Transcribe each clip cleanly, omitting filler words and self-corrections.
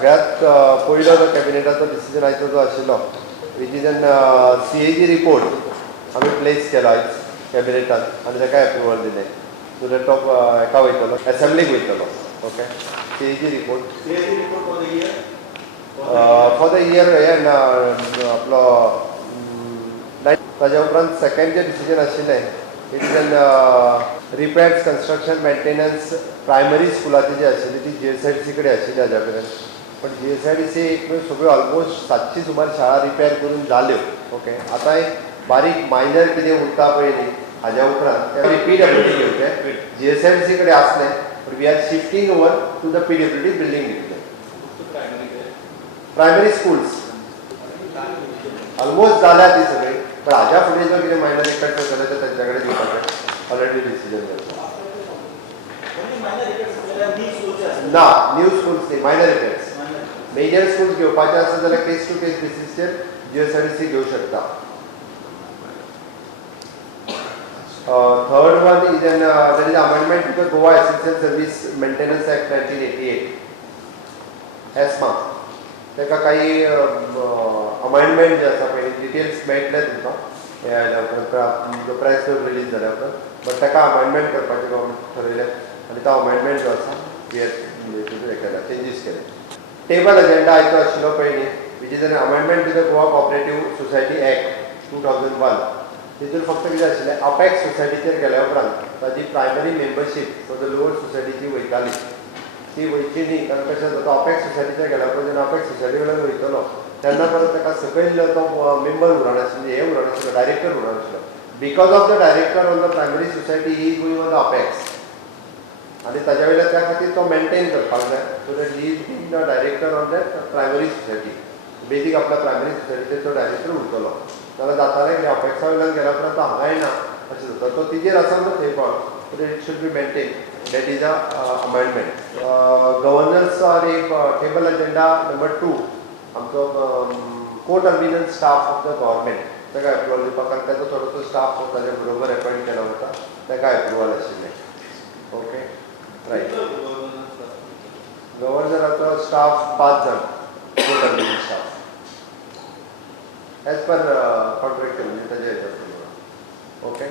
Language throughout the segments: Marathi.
सगळ्यात पयलो जो कॅबिनेटाचो डिसिजन आयचो जो आशिल्लो which is an CAG report आमी प्लेस केलो आयज कॅबिनेटान आनी ताका एप्रुवल दिलें सो दॅट तो हेका वयतलो असेंब्लीक वयतलो okay CAG report for the year हे आपलो ताज्या उपरांत सेकंड जे डिसिजन आशिल्लें it is an repairs construction maintenance primary स्कुलाची जी आशिल्ली ती GSIDC कडेन आशिल्ली हाज्या पर्यंत पण GSIDC सगळ्यो ऑलमोस्ट 700 सुमार शाळा रिपेर करून जाल्यो ओके आतां एक बारीक मायनर कितें उरता पळय न्ही हाज्या उपरांत ते PWD घेवचे GSIDC कडेन आसलें but we are shifting over to the PWD building घेतलें प्रायमरी स्कूल्स ऑलमोस्ट जाल्या ती सगळी पण हाज्या फुडें जो कितें मायनर इफेक्ट जाता ते तांच्या कडेन दिवपाचें ऑलरेडी डिसिजन जाता ना न्यू स्कूल्स न्ही मायनर इफेक्ट्स मेजर स्कूल्स घेवपाचे आसा जाल्यार केस टू केस बेसिसचेर GSIDC घेवं शकता third one is an that is amendment to the Goa essential service maintenance act 1988 ESMA ताका काही अमेंडमेंट जे आसा पळय डिटेल्स मेळटले तुमकां जो प्रेस रिलीज जाल्या उपरांत बट ताका अमेंडमेंट करपाचें गव्हर्मेंट ठरयलें आनी तो अमेंडमेंट जो आसा हे केला चेंजीस केले टेबल एजेंडा आयचो आशिल्लो पळय न्ही which is an amendment to the Goa cooperative society act 2001 तितून फक्त कितें आशिल्लें अपेक्स सोसायटीचेर गेल्या उपरांत ताजी primary membership for the lower सोसायटीची वयताली ती वयची न्ही कारण कशें जाता अपेक्स सोसायटीचेर गेल्या उपरांत जेन्ना अपेक्स सोसायटी कडल्यान वयतलो तेन्ना परत ताका सकयल तो मेंबर उरनाशिल्लो हे उरनाशिल्लो डायरेक्टर उरनाशिल्लो because of the director on the primary society he is going on the apex आनी ताज्या वयल्यान त्या खातीर तो मेंटेन करपाक जाय so that he is being the director on the primary society बेजीक आपल्या प्रायमरी सोसायटीचेर तो डायरेक्टर उरतलो नाजाल्यार जातालें कितें अपेक्सा वयल्यान गेल्या उपरांत तो हांगा येना अशें जाता तो तिजेर आसा न्हू थंय पण it should be maintain that is a amendment governance और एक टेबल एजेंडा नंबर 2 आमचो को terminal staff of the government ताका एप्रुवल दिवपाक आनी ताचो थोडोसो स्टाफ ताच्या बरोबर अपॉयंट केलो वता ताका एप्रुवल आशिल्लें ओके रायट गव्हर्नराचो स्टाफ 5 जाण को terminal staff as per contract म्हणजे ताजे हेचो ओके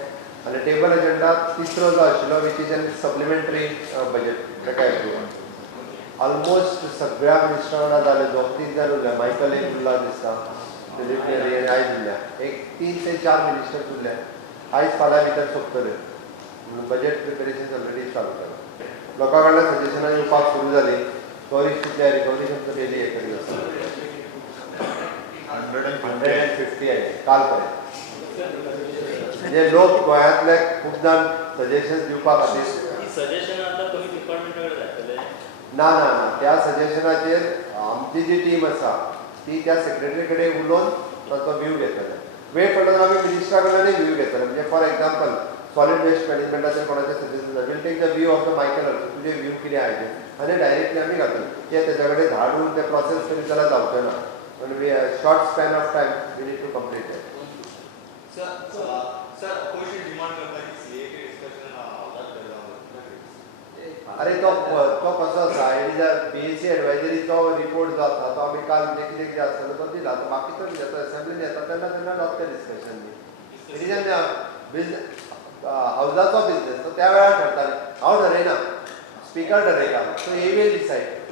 आनी टेबल एजेंडा तिसरो जो आशिल्लो which is N supplementary budget ताका एप्रुवल ऑलमोस्ट सगळ्या मिनिस्टरा वांगडा जाले 2-3 जाण उरल्या मायकल एक उरला दिसता दिलीप नेरी आयज उरल्या एक 3 ते 4 मिनिस्टर उरल्या आयज फाल्यां भितर सोंपतले बजेट प्रिपेरेशन ऑलरेडी चालू जाला लोकां कडल्यान सजेशनां येवपाक सुरू जाली गौरीश कितल्या रिकवरी आमकां डेली हे करी आसा 150 आहे काल पर्यंत म्हणजे लोक गोंयांतले खूब जाण सजेशन दिवपा खातीर ना ना ना त्या सजेशनाचेर आमची जी टीम आसा ती त्या सेक्रेटरी कडेन उलोवन ताचो व्यू घेतले वेळ पडटना आमी मिनिस्टरा कडल्यानूय व्यू घेतले म्हणजे फॉर एग्जांपल सॉलिड वेस्ट मॅनेजमेंटाचेर कोणाचें सजेशन जाय will take the view of the Michael तुजे व्यू कितें आहा तें आनी डायरेक्टली आमी घातले ते तेच्या कडेन धाडून ते प्रोसेस करीत जाल्यार जावचें ना पण we short span of time we need to complete it अरे तो कसो आसा इट इज अ BSc एडवायजरीचो रिपोर्ट जो आसा तो आमी काल कितें कितें आसतलो तो दिला तो बाकीचो येता असेंब्लीन येता तेन्ना तेन्ना जाता डिस्कशन न्ही इट इज एन बिजनेस हावजाचो बिजनेस तो त्या वेळार ठरताले हांव ठरयना स्पिकर ठरयता सो हे वील डिसायड